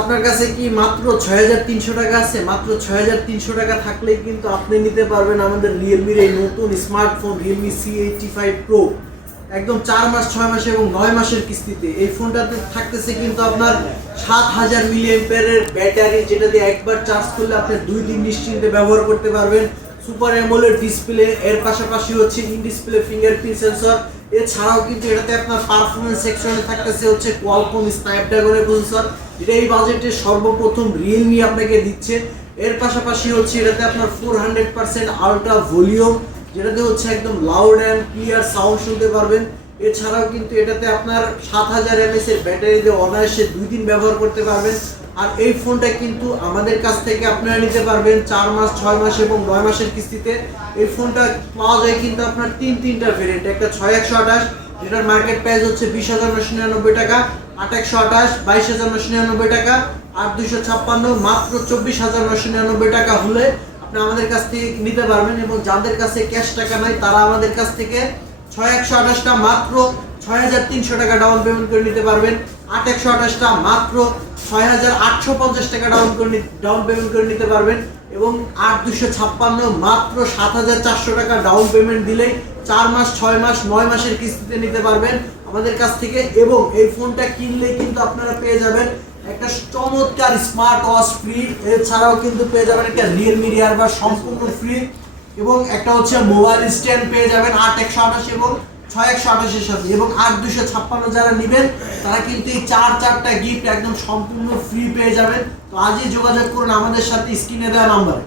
আপনার কাছে কি মাত্র ৬৩০০ টাকা আছে? মাত্র ৬৩০০ টাকা থাকলেই কিন্তু আপনি নিতে পারবেন আমাদের রিয়েলমির এই নতুন স্মার্টফোন রিয়েলমি C85 Pro, একদম 4 মাস 6 মাস এবং 9 মাসের কিস্তিতে। এই ফোনটাতে থাকতেছে কিন্তু আপনার ৭০০০ মিলিঅ্যাম্পিয়ারের ব্যাটারি, যেটা দিয়ে একবার চার্জ করলে আপনি 2 দিন নিশ্চিন্তে ব্যবহার করতে পারবেন। সুপার অ্যামোলেড ডিসপ্লে, এর পাশাপাশি হচ্ছে ইন ডিসপ্লে ফিঙ্গারপ্রিন্ট সেন্সর। এছাড়াও কিন্তু এটাতে আপনার পারফরমেন্স সেকশনে থাকতেছে হচ্ছে কোয়ালকম স্ন্যাপড্রাগনের প্রসেসর, এটা এই বাজেটে সর্বপ্রথম রিয়েলমি আপনাকে দিচ্ছে। এর পাশাপাশি হচ্ছে এটাতে আপনার 400% আলট্রা ভলিউম, যেটাতে হচ্ছে একদম লাউড অ্যান্ড ক্লিয়ার সাউন্ড শুনতে পারবেন। এছাড়াও কিন্তু এটাতে আপনার ৭০০০ mAh এর ব্যাটারি দিয়ে অনায়াসে 2 দিন ব্যবহার করতে পারবেন। আর এই ফোনটা কিন্তু আমাদের কাছ থেকে আপনারা নিতে পারবেন ৪ মাস ৬ মাস এবং ৯ মাসের কিস্তিতে। এই ফোনটা পাওয়া যায় কিন্তু আপনার তিনটা ভেরিয়েন্ট, একটা ৬১২৮, যেটার মার্কেট প্রাইস হচ্ছে ২০৯৯৯ টাকা, ৮১২৮ ২২৯৯৯ টাকা, ৮২৫৬ মাত্র ২৪৯৯৯ টাকা হলে আপনি আমাদের কাছ থেকে নিতে পারবেন। এবং যাদের কাছে ক্যাশ টাকা নাই তারা আমাদের কাছ থেকে ৬১২৮টা মাত্র ৬৩০০ টাকা ডাউন পেমেন্ট করে নিতে পারবেন, ৮১২৮টা মাত্র ৬৮৫০ টাকা ডাউন পেমেন্ট করে নিতে পারবেন, এবং ৮২৫৬ মাত্র ৭৪০০ টাকা ডাউন পেমেন্ট দিলেই ৪ মাস ৬ মাস ৯ মাসের কিস্তিতে নিতে পারবেন আমাদের কাছ থেকে। এবং এই ফোনটা কিনলে কিন্তু আপনারা পেয়ে যাবেন একটা চমৎকার স্মার্ট ওয়াচ ফ্রি, এছাড়াও কিন্তু পেয়ে যাবেন একটা রিয়েলমি ইয়ারবাড সম্পূর্ণ ফ্রি, এবং একটা হচ্ছে মোবাইল স্ট্যান্ড পেয়ে যাবেন ৮১২৮ এবং ৬১২৮ এর সাথে। এবং ৮২৫৬ যারা নেবেন তারা কিন্তু এই চারটা গিফট একদম সম্পূর্ণ ফ্রি পেয়ে যাবেন। তো আজই যোগাযোগ করুন আমাদের সাথে স্ক্রিনে দেওয়া নাম্বারে।